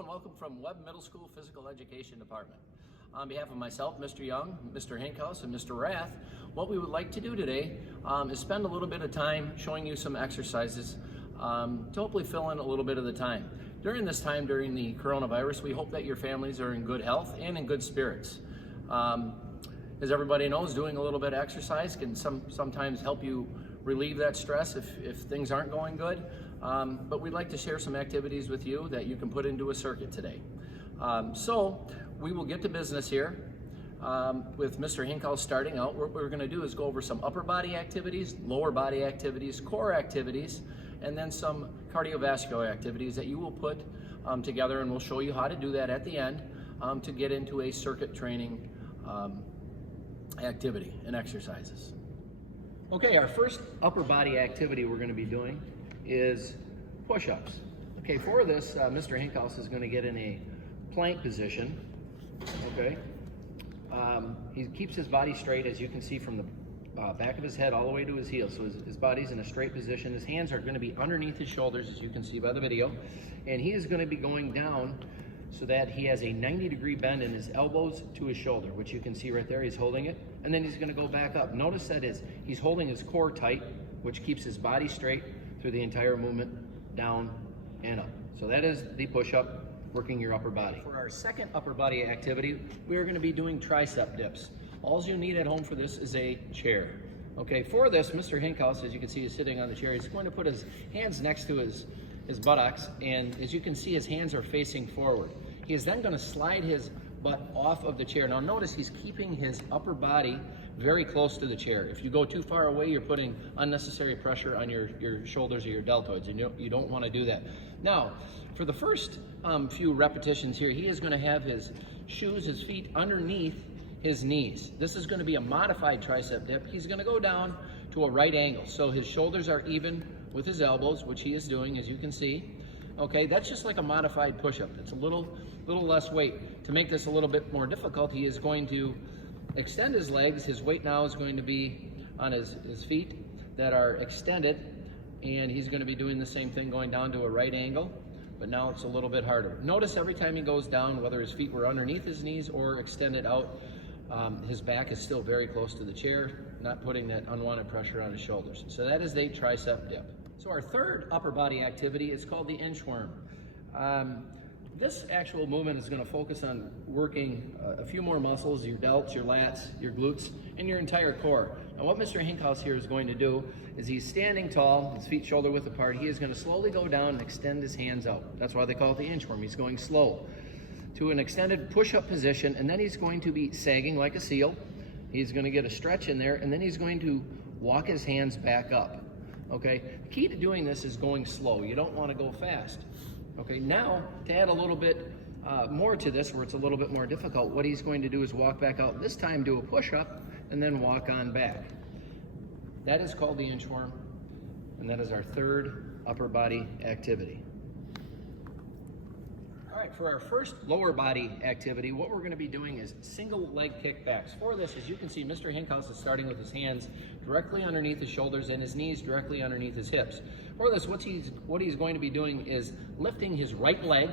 and welcome from Webb Middle School Physical Education Department. On behalf of myself, Mr. Young, Mr. Hinkhouse, and Mr. Rath, what we would like to do today is spend a little bit of time showing you some exercises to hopefully fill in a little bit of the time. During this time, during the coronavirus, we hope that your families are in good health and in good spirits. As everybody knows, doing a little bit of exercise can sometimes help you relieve that stress if things aren't going good. But we'd like to share some activities with you that you can put into a circuit today. So we will get to business here with Mr. Hinkhouse starting out. What we're going to do is go over some upper body activities, lower body activities, core activities, and then some cardiovascular activities that you will put together, and we'll show you how to do that at the end to get into a circuit training activity and exercises. Okay, our first upper body activity we're going to be doing is push-ups. Okay, for this, Mr. Hinkhouse is going to get in a plank position. Okay, he keeps his body straight, as you can see from the back of his head all the way to his heels. So his body's in a straight position. His hands are going to be underneath his shoulders, as you can see by the video, and he is going to be going down so that he has a 90-degree bend in his elbows to his shoulder, which you can see right there. He's holding it, and then he's going to go back up. Notice that he's holding his core tight, which keeps his body straight through the entire movement, down and up. So that is the push-up, working your upper body. For our second upper body activity, we are going to be doing tricep dips. All you need at home for this is a chair. Okay, for this, Mr. Hinkhouse, as you can see, is sitting on the chair. He's going to put his hands next to his buttocks, and as you can see, his hands are facing forward. He is then going to slide his butt off of the chair. Now notice he's keeping his upper body very close to the chair. If you go too far away, you're putting unnecessary pressure on your shoulders or your deltoids, and you don't want to do that. Now, for the first few repetitions here, he is going to have his shoes, his feet underneath his knees. This is going to be a modified tricep dip. He's going to go down to a right angle, so his shoulders are even with his elbows, which he is doing, as you can see. Okay, that's just like a modified push-up. It's a little less weight. To make this a little bit more difficult, he is going to extend his legs. His weight now is going to be on his feet that are extended, and he's going to be doing the same thing, going down to a right angle, but now it's a little bit harder. Notice every time he goes down, whether his feet were underneath his knees or extended out, his back is still very close to the chair, not putting that unwanted pressure on his shoulders. So that is a tricep dip. So our third upper body activity is called the inchworm. This actual movement is going to focus on working a few more muscles, your delts, your lats, your glutes, and your entire core. Now what Mr. Hinkhouse here is going to do is he's standing tall, his feet shoulder width apart. He is going to slowly go down and extend his hands out. That's why they call it the inchworm. He's going slow to an extended push-up position, and then he's going to be sagging like a seal. He's going to get a stretch in there, and then he's going to walk his hands back up. Okay, the key to doing this is going slow. You don't want to go fast. Okay, now to add a little bit more to this, where it's a little bit more difficult, what he's going to do is walk back out, this time do a push-up, and then walk on back. That is called the inchworm, and that is our third upper body activity. All right, for our first lower body activity, what we're going to be doing is single leg kickbacks. For this, as you can see, Mr. Hinkhouse is starting with his hands directly underneath his shoulders and his knees directly underneath his hips. For this, what he's going to be doing is lifting his right leg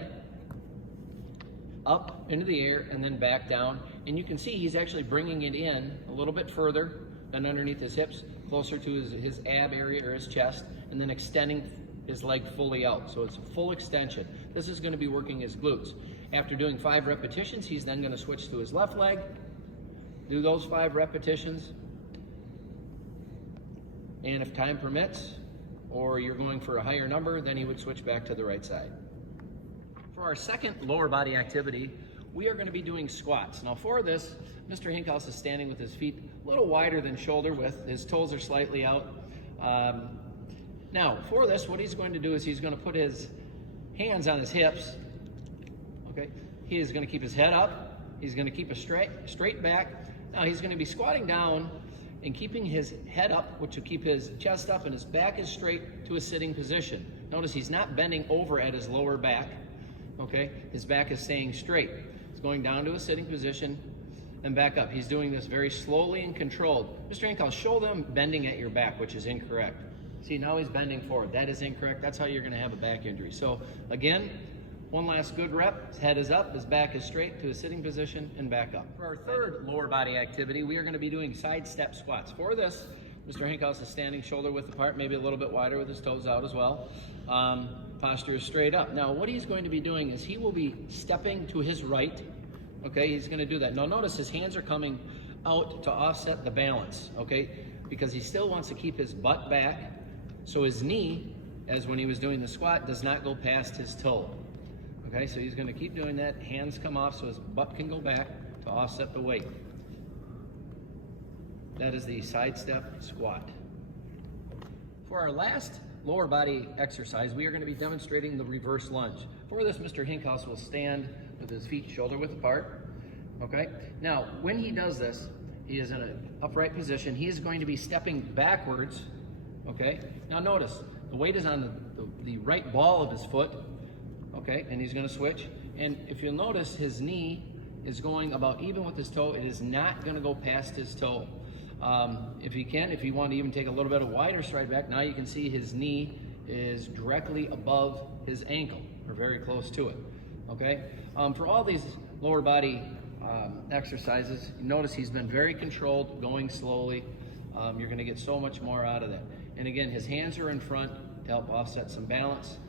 up into the air and then back down. And you can see he's actually bringing it in a little bit further than underneath his hips, closer to his ab area or his chest, and then extending his leg fully out. So it's a full extension. This is going to be working his glutes. After doing 5 repetitions, he's then going to switch to his left leg, do those 5 repetitions, and if time permits, or you're going for a higher number, then he would switch back to the right side. For our second lower body activity, we are going to be doing squats. Now for this, Mr. Hinkhouse is standing with his feet a little wider than shoulder width. His toes are slightly out. Now, for this, what he's going to do is he's going to put his hands on his hips. Okay, he is going to keep his head up. He's going to keep a straight back. Now he's going to be squatting down and keeping his head up, which will keep his chest up, and his back is straight to a sitting position. Notice he's not bending over at his lower back. Okay, his back is staying straight. He's going down to a sitting position and back up. He's doing this very slowly and controlled. Mr. Hinkhouse, show them bending at your back, which is incorrect. See, now he's bending forward. That is incorrect. That's how you're going to have a back injury. So again, One last good rep. His head is up, his back is straight to a sitting position, and back up. For our third lower body activity, we are going to be doing side step squats. For this, Mr. Hinkhouse is standing shoulder width apart, maybe a little bit wider with his toes out as well. Posture is straight up. Now, what he's going to be doing is he will be stepping to his right. Okay, he's going to do that. Now, notice his hands are coming out to offset the balance, okay, because he still wants to keep his butt back, so his knee, as when he was doing the squat, does not go past his toe. Okay, so he's going to keep doing that. Hands come off so his butt can go back to offset the weight. That is the side step squat. For our last lower body exercise, we are going to be demonstrating the reverse lunge. For this, Mr. Hinkhouse will stand with his feet shoulder width apart. Okay, now when he does this, he is in an upright position. He is going to be stepping backwards. Okay, now notice the weight is on the right ball of his foot. Okay, and he's going to switch. And if you'll notice, his knee is going about even with his toe. It is not going to go past his toe. If you want to even take a little bit of wider stride back, now you can see his knee is directly above his ankle, or very close to it. Okay, for all these lower body exercises, you notice he's been very controlled, going slowly. You're going to get so much more out of that. And again, his hands are in front to help offset some balance.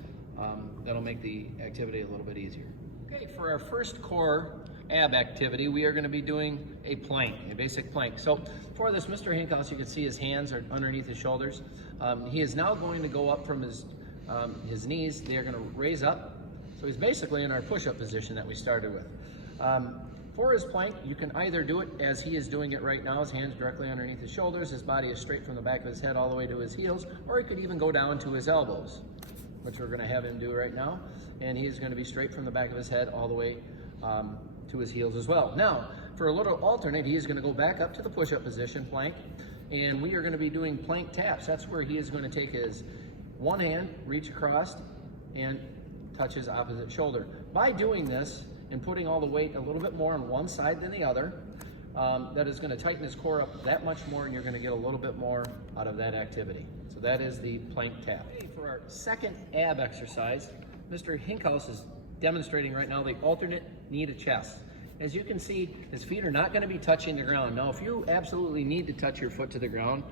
That'll make the activity a little bit easier. Okay, for our first core ab activity, we are going to be doing a plank, a basic plank. So for this, Mr. Hinkhouse, you can see his hands are underneath his shoulders. He is now going to go up from his knees. They are going to raise up. So he's basically in our push-up position that we started with. For his plank, you can either do it as he is doing it right now, his hands directly underneath his shoulders, his body is straight from the back of his head all the way to his heels, or he could even go down to his elbows, which we're going to have him do right now. And he's going to be straight from the back of his head all the way to his heels as well. Now, for a little alternate, he is going to go back up to the push-up position, plank, and we are going to be doing plank taps. That's where he is going to take his one hand, reach across, and touch his opposite shoulder. By doing this and putting all the weight a little bit more on one side than the other, that is going to tighten his core up that much more, and you're going to get a little bit more out of that activity. So that is the plank tap. Okay, for our second ab exercise, Mr. Hinkhouse is demonstrating right now the alternate knee to chest. As you can see, his feet are not going to be touching the ground. Now, if you absolutely need to touch your foot to the ground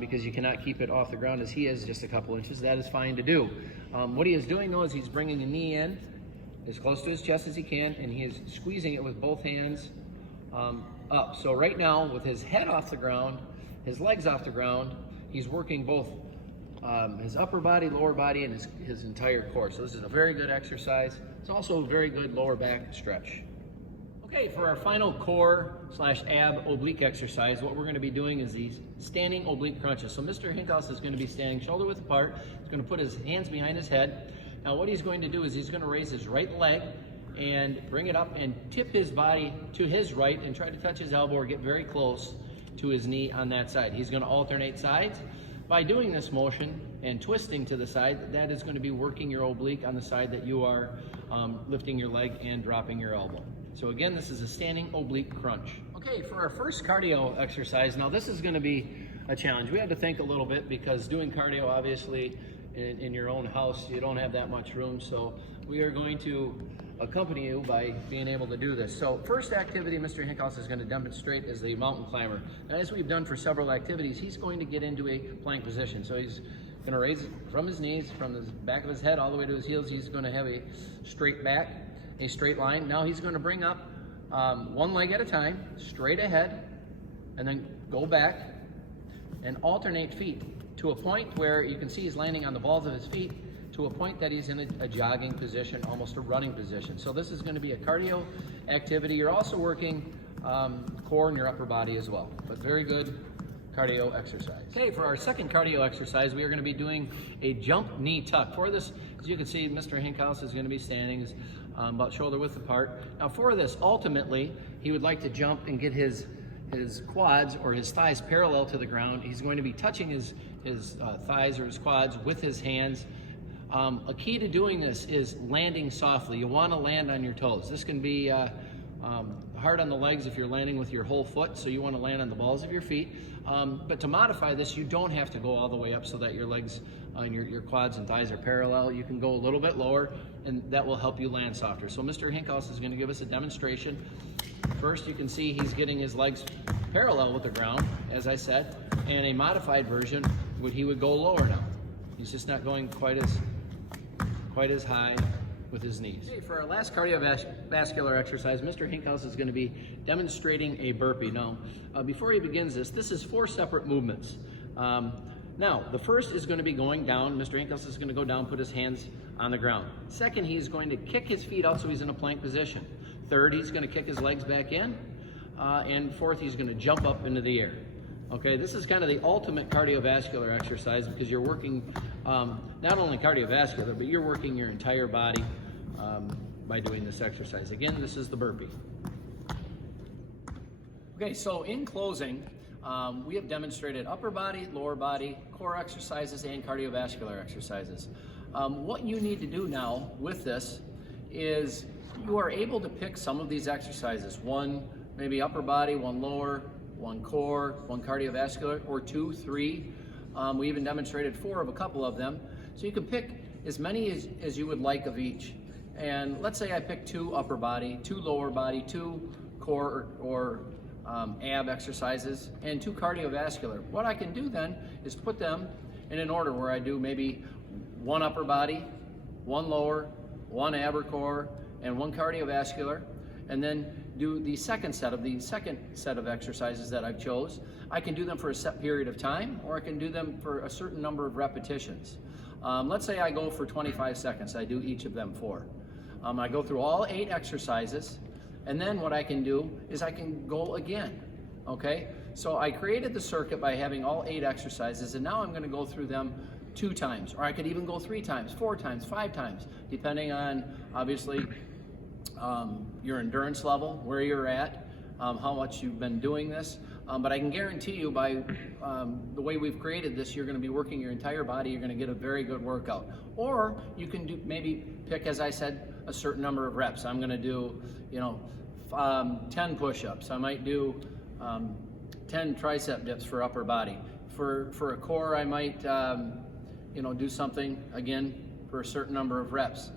because you cannot keep it off the ground as he is just a couple inches, that is fine to do. What he is doing though is he's bringing a knee in as close to his chest as he can, and he is squeezing it with both hands up. So right now, with his head off the ground, his legs off the ground, he's working both his upper body, lower body, and his entire core. So this is a very good exercise. It's also a very good lower back stretch. Okay, for our final core / ab oblique exercise, what we're going to be doing is these standing oblique crunches. So Mr. Hinkhouse is going to be standing shoulder width apart. He's going to put his hands behind his head. Now what he's going to do is he's going to raise his right leg and bring it up and tip his body to his right and try to touch his elbow or get very close to his knee on that side. He's going to alternate sides. By doing this motion and twisting to the side, that is going to be working your oblique on the side that you are lifting your leg and dropping your elbow. So again, this is a standing oblique crunch. Okay, for our first cardio exercise, now this is going to be a challenge. We had to think a little bit because doing cardio, obviously, in your own house, you don't have that much room. So we are going to accompany you by being able to do this. So first activity Mr. Hinkhouse is going to demonstrate is the mountain climber. And as we've done for several activities, he's going to get into a plank position. So he's going to raise from his knees, from the back of his head all the way to his heels. He's going to have a straight back, a straight line. Now he's going to bring up one leg at a time, straight ahead, and then go back and alternate feet to a point where you can see he's landing on the balls of his feet, to a point that he's in a jogging position, almost a running position. So this is going to be a cardio activity. You're also working core and your upper body as well, but very good cardio exercise. Okay, for our second cardio exercise, we are going to be doing a jump knee tuck. For this, as you can see, Mr. Hinkhouse is going to be standing about shoulder width apart. Now for this, ultimately, he would like to jump and get his quads or his thighs parallel to the ground. He's going to be touching his thighs or his quads with his hands. A key to doing this is landing softly. You want to land on your toes. This can be hard on the legs if you're landing with your whole foot, so you want to land on the balls of your feet. But to modify this, you don't have to go all the way up so that your legs and your quads and thighs are parallel. You can go a little bit lower, and that will help you land softer. So Mr. Hinkhouse is going to give us a demonstration. First, you can see he's getting his legs parallel with the ground, as I said, and a modified version, he would go lower now. He's just not going quite as high with his knees. Okay, for our last cardiovascular exercise, Mr. Hinkhouse is going to be demonstrating a burpee. Now, before he begins this is 4 separate movements. Now, the first is going to be going down. Mr. Hinkhouse is going to go down, put his hands on the ground. Second, he's going to kick his feet out so he's in a plank position. Third, he's going to kick his legs back in. And fourth, he's going to jump up into the air. Okay, this is kind of the ultimate cardiovascular exercise because you're working not only cardiovascular, but you're working your entire body by doing this exercise. Again, this is the burpee. Okay, so in closing, we have demonstrated upper body, lower body, core exercises, and cardiovascular exercises. What you need to do now with this is you are able to pick some of these exercises. One, maybe upper body, one lower, one core, one cardiovascular, or 2, 3. We even demonstrated 4 of a couple of them. So you can pick as many as you would like of each. And let's say I pick 2 upper body, 2 lower body, 2 core or ab exercises, and 2 cardiovascular. What I can do then is put them in an order where I do maybe 1 upper body, 1 lower, 1 ab or core, and 1 cardiovascular, and then do the second set of exercises that I've chose. I can do them for a set period of time, or I can do them for a certain number of repetitions. Let's say I go for 25 seconds. I do each of them 4. I go through all 8 exercises, and then what I can do is I can go again, okay? So I created the circuit by having all 8 exercises, and now I'm gonna go through them 2 times, or I could even go 3 times, 4 times, 5 times, depending on, obviously, your endurance level, where you're at, how much you've been doing this. But I can guarantee you by the way we've created this, you're going to be working your entire body. You're going to get a very good workout. Or you can do maybe pick, as I said, a certain number of reps. I'm going to do, 10 push-ups. I might do 10 tricep dips for upper body. For a core, I might, do something again for a certain number of reps.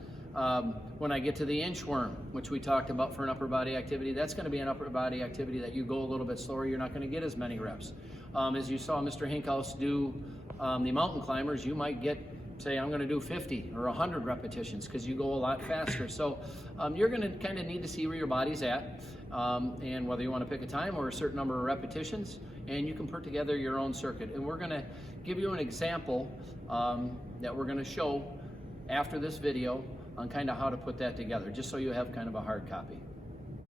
When I get to the inchworm, which we talked about for an upper body activity, that's going to be an upper body activity that you go a little bit slower. You're not going to get as many reps. As you saw Mr. Hinkhouse do the mountain climbers, you might get, say, I'm going to do 50 or 100 repetitions because you go a lot faster. So you're going to kind of need to see where your body's at and whether you want to pick a time or a certain number of repetitions, and you can put together your own circuit. And we're going to give you an example that we're going to show after this video on kind of how to put that together, just so you have kind of a hard copy.